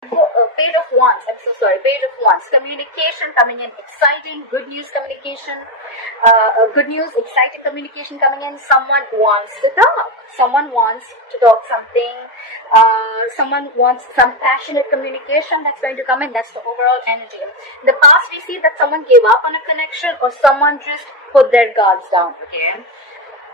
Page of Wands. I'm so sorry. Page of Wands. Communication coming in. Exciting. Good news communication. Good news. Exciting communication coming in. Someone wants to talk. Someone wants to talk something. Someone wants some passionate communication that's going to come in. That's the overall energy. In the past, we see that someone gave up on a connection or someone just put their guards down. Okay.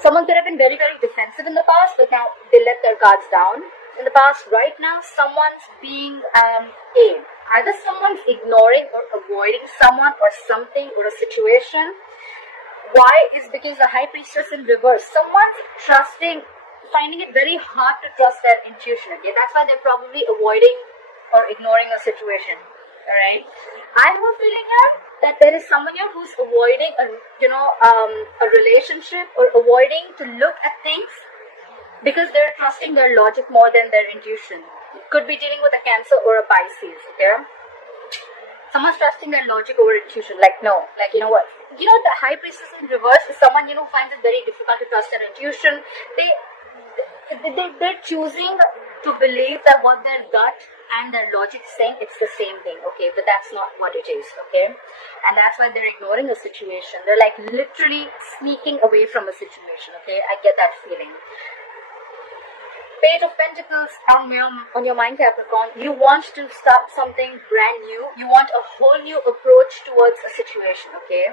Someone could have been very, very defensive in the past, but now they let their guards down. In the past, right now, someone's being either someone's ignoring or avoiding someone or something or a situation. Why? Is because the High Priestess in reverse. Someone's finding it very hard to trust their intuition. Okay, that's why they're probably avoiding or ignoring a situation. All right. I have a feeling here that there is someone here who's avoiding a relationship or avoiding to look at things because they're trusting their logic more than their intuition. Could be dealing with a Cancer or a Pisces, okay? Someone's trusting their logic over intuition. You know what? The High Priestess in reverse is someone, who finds it very difficult to trust their intuition. They're choosing to believe that what their gut and their logic is saying, it's the same thing, okay? But that's not what it is, okay? And that's why they're ignoring a situation. They're like literally sneaking away from a situation, okay? I get that feeling. Page of Pentacles on your mind, Capricorn. You want to start something brand new. You want a whole new approach towards a situation, okay?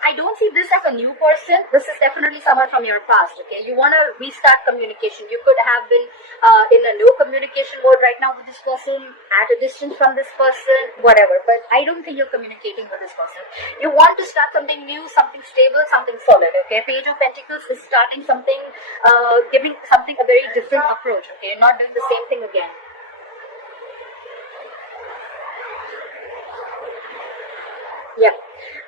I don't see this as a new person. This is definitely someone from your past, okay? You want to restart communication. You could have been in a no communication mode right now with this person, at a distance from this person, whatever. But I don't think you're communicating with this person. You want to start something new, something stable, something solid, okay? Page of Pentacles is starting something, giving something a very different approach, okay? Not doing the same thing again. Yeah.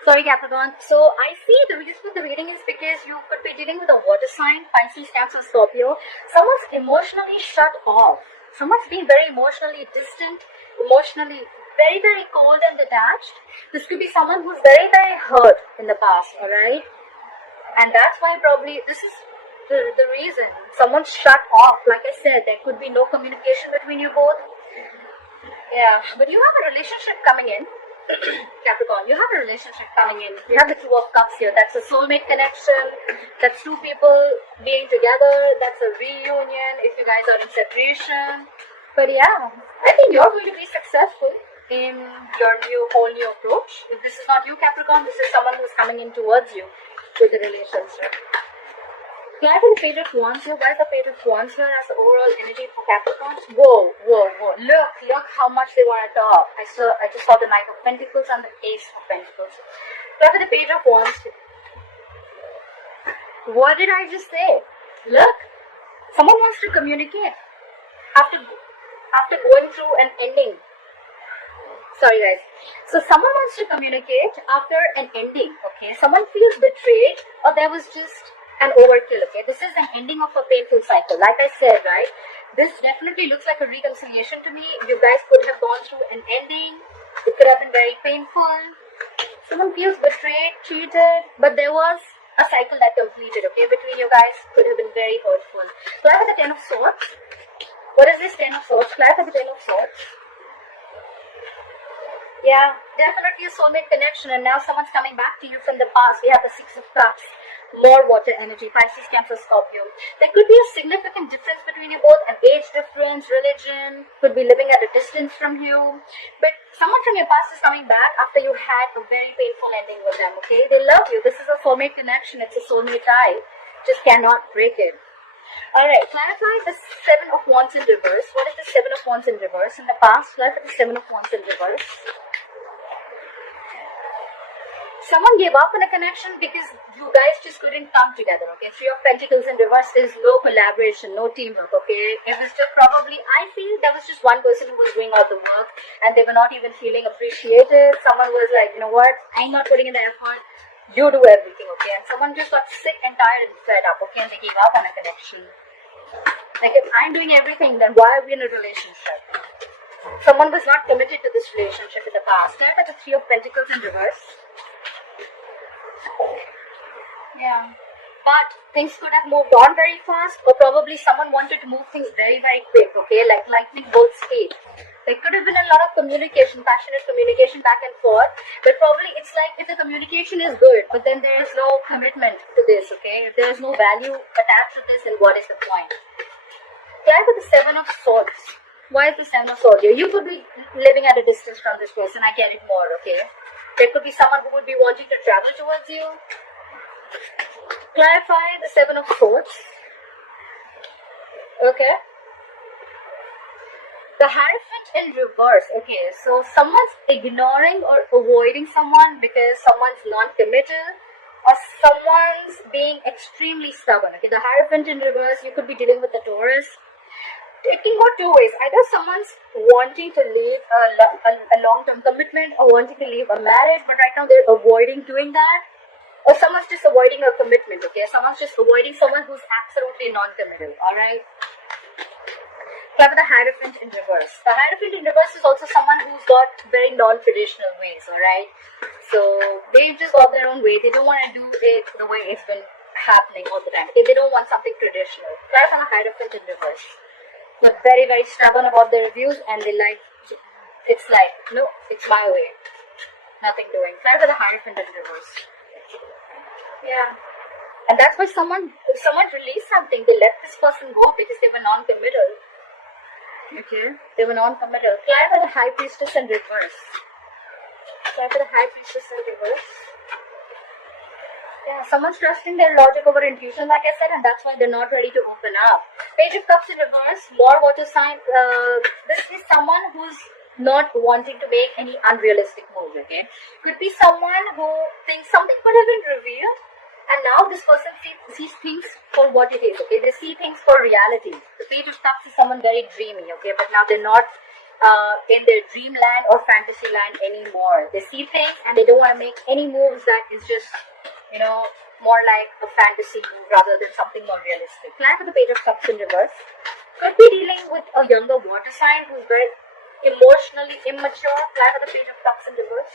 Sorry, Capricorn. So I see the reason for the reading is because you could be dealing with a water sign, Pisces, Cancer, Scorpio. Someone's emotionally shut off. Someone's being very emotionally distant, emotionally very, very cold and detached. This could be someone who's very, very hurt in the past, alright? And that's why probably this is the reason. Someone's shut off. Like I said, there could be no communication between you both. Yeah, but you have a relationship coming in. Capricorn, you have a relationship coming in. You have the Two of Cups here. That's a soulmate connection. That's two people being together. That's a reunion if you guys are in separation. But yeah, I think you're going to be successful in your whole new approach. If this is not you, Capricorn, this is someone who's coming in towards you with a relationship. Clarify the Page of Wands here. Why is the Page of Wands here as the overall energy for Capricorns? Whoa. Look how much they want to talk. I just saw the Knight of Pentacles and the Ace of Pentacles. Clarify the Page of Wands. What did I just say? Look, someone wants to communicate after going through an ending. Sorry guys. So someone wants to communicate after an ending, okay? Someone feels betrayed or there was just an overkill, okay? This is an ending of a painful cycle. Like I said, right? This definitely looks like a reconciliation to me. You guys could have gone through an ending. It could have been very painful. Someone feels betrayed, cheated, but there was a cycle that completed, okay? Between you guys could have been very hurtful. Clap for the Ten of Swords. What is this Ten of Swords? Clap for the Ten of Swords. Yeah, definitely a soulmate connection, and now someone's coming back to you from the past. We have the Six of Cups, more water energy, Pisces, Cancer, Scorpio. There could be a significant difference between you both, an age difference, religion, could be living at a distance from you. But someone from your past is coming back after you had a very painful ending with them, okay? They love you. This is a soulmate connection. It's a soulmate tie. Just cannot break it. Alright, clarify the Seven of Wands in reverse. What is the Seven of Wands in reverse? In the past, clarify the Seven of Wands in reverse. Someone gave up on a connection because you guys just couldn't come together, okay? Three of Pentacles in reverse is no collaboration, no teamwork, okay? It was just probably, I feel there was just one person who was doing all the work and they were not even feeling appreciated. Someone was like, you know what, I'm not putting in the effort, you do everything, okay? And someone just got sick and tired and fed up, okay? And they gave up on a connection. Like, if I'm doing everything, then why are we in a relationship? Someone was not committed to this relationship in the past. Start at the Three of Pentacles in reverse. Yeah. but things could have moved on very fast, or probably someone wanted to move things very, very quick, okay, like lightning bolt speed. There could have been a lot of communication, passionate communication back and forth, but probably it's like if the communication is good, but then there is no commitment to this, okay? If there is no value attached to this, then what is the point? Try with the Seven of Swords. Why is the Seven of Swords here? You could be living at a distance from this person, I get it more, okay? There could be someone who would be wanting to travel towards you. Clarify the Seven of Swords. Okay. The Hierophant in reverse. Okay, so someone's ignoring or avoiding someone because someone's non-committal, or someone's being extremely stubborn. Okay, the Hierophant in reverse, you could be dealing with a Taurus. It can go two ways. Either someone's wanting to leave a long-term commitment, or wanting to leave a marriage, but right now they're avoiding doing that. Or someone's just avoiding a commitment, okay? Someone's just avoiding someone who's absolutely non-committal, alright? Clever the Hierophant in reverse. The Hierophant in reverse is also someone who's got very non-traditional ways, alright? So, they've just got their own way. They don't want to do it the way it's been happening all the time. Okay? They don't want something traditional. Clever the Hierophant in reverse. They're very, very stubborn about their reviews, and they it's like, no, it's my way. Nothing doing. Clever the Hierophant in reverse. Yeah. And that's why if someone released something, they let this person go because they were non-committal. Okay? They were non-committal. Try for the High Priestess in reverse. Try for the High Priestess in reverse. Yeah, someone's trusting their logic over intuition, like I said, and that's why they're not ready to open up. Page of Cups in reverse, more water sign. This is someone who's not wanting to make any unrealistic moves, okay? Could be someone who thinks something could have been revealed, and now this person sees things for what it is, okay? They see things for reality. The Page of Cups is someone very dreamy, okay? But now they're not in their dreamland or fantasy land anymore. They see things and they don't want to make any moves that is just, more like a fantasy move rather than something more realistic. Plan for the Page of Cups in reverse. Could be dealing with a younger water sign who's very emotionally immature. Plan for the Page of Cups in reverse.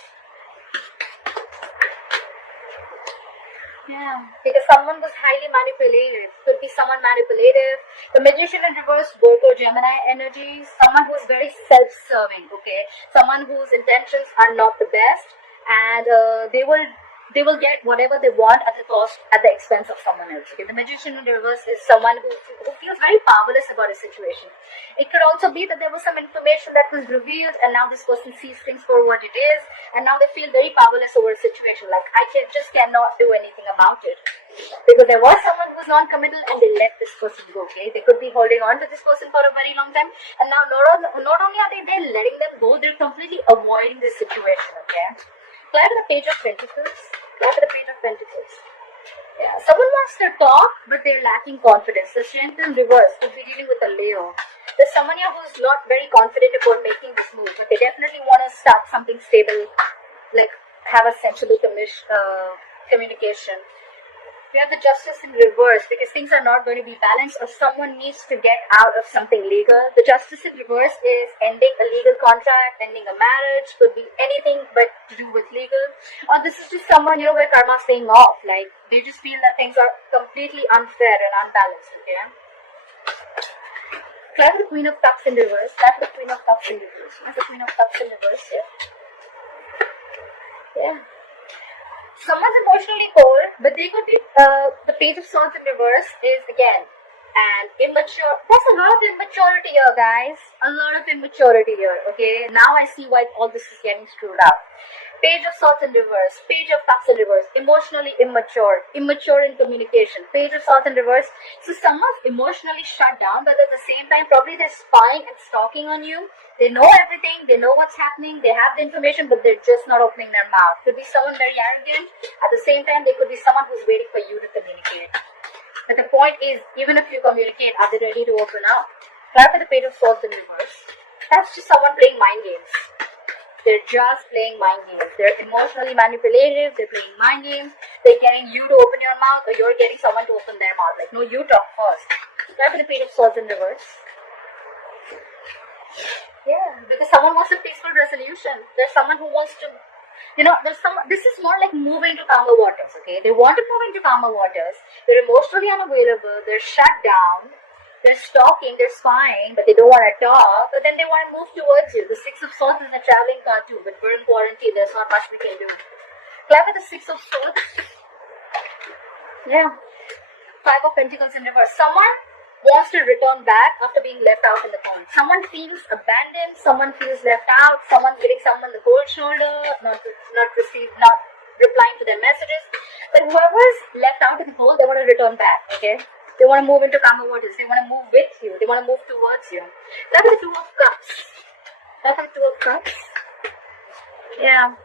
Yeah, because someone was highly manipulative. Could be someone manipulative. The Magician in reverse, Virgo, Gemini energies. Someone who's very self-serving, okay? Someone whose intentions are not the best, and they will get whatever they want at the expense of someone else. Okay? The Magician in reverse is someone who feels very powerless about a situation. It could also be that there was some information that was revealed, and now this person sees things for what it is, and now they feel very powerless over a situation. Like, I cannot do anything about it. Because there was someone who was non-committal and they let this person go, okay? They could be holding on to this person for a very long time, and now not only are they letting them go, they're completely avoiding this situation, okay? Fly to the Page of Pentacles. Fly to the Page of Pentacles. Yeah, someone wants to talk, but they're lacking confidence. The Strength in reverse could be dealing with a Leo. There's someone here who's not very confident about making this move, but they definitely want to start something stable, like have a sensible communication. We have the Justice in reverse because things are not going to be balanced, or someone needs to get out of something legal. The Justice in reverse is ending a legal contract, ending a marriage, could be anything but to do with legal. Or this is just someone, where karma's paying off. Like, they just feel that things are completely unfair and unbalanced, okay? Clap the Queen of Cups in reverse. Clap the Queen of Cups in reverse. Clap the Queen of Cups in reverse, yeah. Someone's emotionally cold, but they could be, the Page of Swords in reverse is, again, an immature. There's a lot of immaturity here, guys. A lot of immaturity here, okay? Now I see why all this is getting screwed up. Page of Swords in reverse. Page of Cups in reverse. Emotionally immature. Immature in communication. Page of Swords in reverse. So someone's emotionally shut down, but at the same time, probably they're spying and stalking on you. They know everything. They know what's happening. They have the information, but they're just not opening their mouth. Could be someone very arrogant. At the same time, they could be someone who's waiting for you to communicate. But the point is, even if you communicate, are they ready to open up? Try for the Page of Swords in reverse. That's just someone playing mind games. They're just playing mind games. They're emotionally manipulative. They're playing mind games. They're getting you to open your mouth, or you're getting someone to open their mouth. Like, no, you talk first. Try for the Page of Swords in reverse. Yeah, because someone wants a peaceful resolution. There's someone who wants to This is more like moving to calmer waters, okay? They want to move into calmer waters. They're emotionally unavailable. They're shut down. They're stalking. They're spying, but they don't want to talk. But then they want to move towards you. The Six of Swords is a traveling card too. But we're in quarantine. There's not much we can do. Clap with the Six of Swords. Yeah. Five of Pentacles in reverse. Someone wants to return back after being left out in the cold. Someone feels abandoned. Someone feels left out. Someone's giving someone the cold shoulder, not replying to their messages. But whoever's left out in the cold, they want to return back. Okay, they want to move into calmer waters. They want to move with you. They want to move towards you. That's the Two of Cups. That's the Two of Cups. Yeah.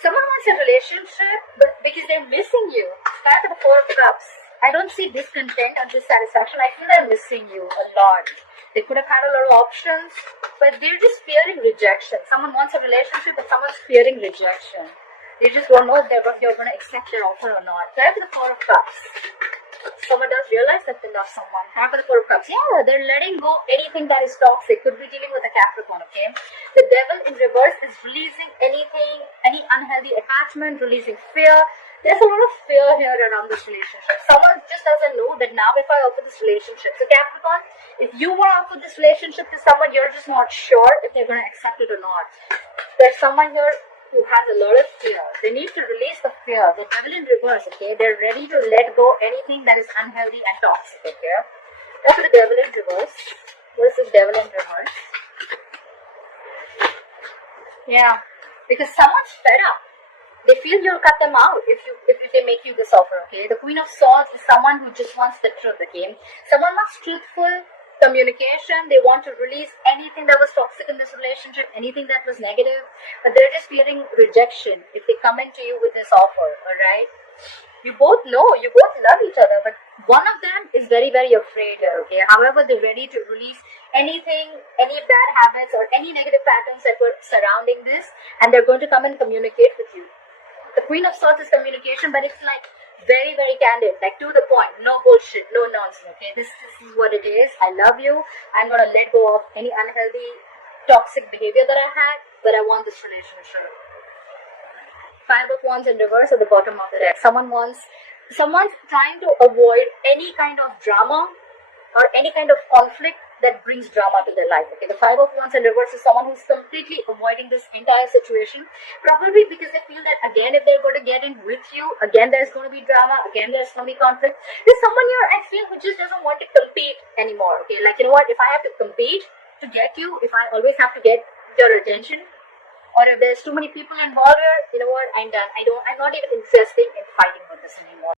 Someone wants a relationship, but because they're missing you. That's the Four of Cups. I don't see discontent or dissatisfaction. I feel they're missing you a lot. They could have had a lot of options, but they're just fearing rejection. Someone wants a relationship, but someone's fearing rejection. They just don't know if you're going to accept their offer or not. Try for the Four of Cups. Someone does realize that they love someone. Try for the Four of Cups. Yeah, they're letting go anything that is toxic. Could be dealing with a Capricorn, okay? The Devil in reverse is releasing anything, any unhealthy attachment, releasing fear. There's a lot of fear here around this relationship. Someone just doesn't know that now if I offer this relationship. So Capricorn, if you want to offer this relationship to someone, you're just not sure if they're going to accept it or not. There's someone here who has a lot of fear. They need to release the fear. The Devil in reverse, okay? They're ready to let go anything that is unhealthy and toxic, okay? That's the Devil in reverse. What is this Devil in reverse? Yeah, because someone's fed up. They feel you'll cut them out if they make you this offer, okay? The Queen of Swords is someone who just wants the truth, okay? Someone wants truthful communication. They want to release anything that was toxic in this relationship, anything that was negative, but they're just fearing rejection if they come into you with this offer, alright? You both know, you both love each other, but one of them is very, very afraid here, okay? However, they're ready to release anything, any bad habits or any negative patterns that were surrounding this, and they're going to come and communicate with you. The Queen of Swords is communication, but it's like very, very candid, like to the point, no bullshit, no nonsense, okay? This is what it is. I love you. I'm going to let go of any unhealthy, toxic behavior that I had, but I want this relationship. Five of Wands in reverse at the bottom of the deck. Someone's trying to avoid any kind of drama or any kind of conflict that brings drama to their life. Okay, the Five of Wands in reverse is someone who's completely avoiding this entire situation, probably because they feel that again, if they're going to get in with you, again there's going to be drama, again there's going to be conflict. There's someone here I feel who just doesn't want to compete anymore. Okay, like, you know what, if I have to compete to get you, if I always have to get your attention, or if there's too many people involved here, you know what, I'm done. I'm not even interested in fighting with this anymore.